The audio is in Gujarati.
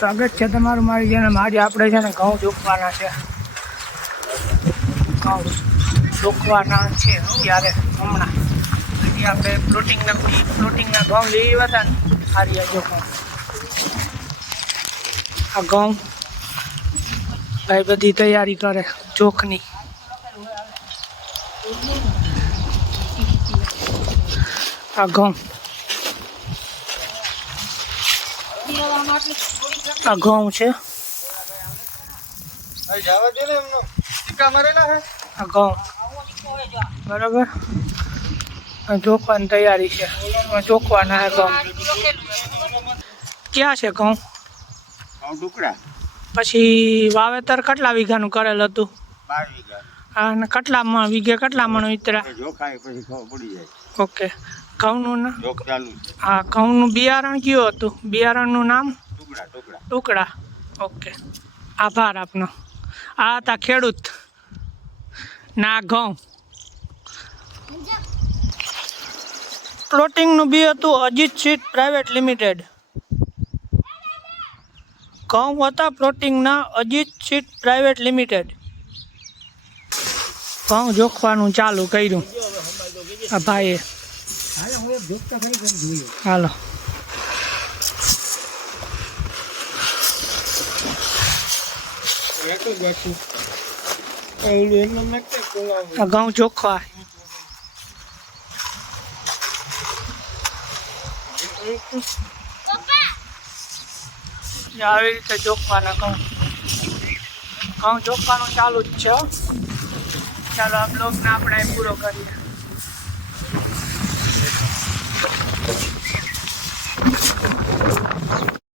સ્વાગત છે તમારું મારી ચેનલ. આજે આપણે છે ને ઘઉં જોખવાના છે. ઘઉં જોખવાના છે ત્યારે હમણાં હજી આપણે પ્લોટિંગના ઘઉં લઈ આવ્યા હતા ને. સારી જોખવા આ ઘઉં ભાઈ બધી તૈયારી કરે જોખની. આ ઘઉં છે. આ ઘઉં બરાબર જોખવાની તૈયારી છે. જોખવાના ઘઉં ક્યાં છે ઘઉં? પછી વાવેતર કેટલા વીઘાનું કરેલ હતું? 12 વીઘા. અને કેટલા વીઘે કેટલા મણ ઉતર્યા? ઓકે. ઘઉંનું હા ઘઉંનું બિયારણ કયું હતું? બિયારણનું નામ ટુકડા. ઓકે, આભાર આપનો. આ હતા ખેડૂત ના ઘઉં. પ્લોટિંગનું બી હતું અજીત સીડ પ્રાઇવેટ લિમિટેડ. ઘઉં હતા પ્લોટિંગના અજીત સીડ પ્રાઇવેટ લિમિટેડ. ઘઉં જોખવાનું ચાલુ કર્યું આ ભાઈએ. હાલો ઘઉં જોખવા આવી રીતે જોખવાના ઘઉં જોખવાનું ચાલુ જ છે. ચાલો આ બ્લોગને આપણે પૂરો કરીએ.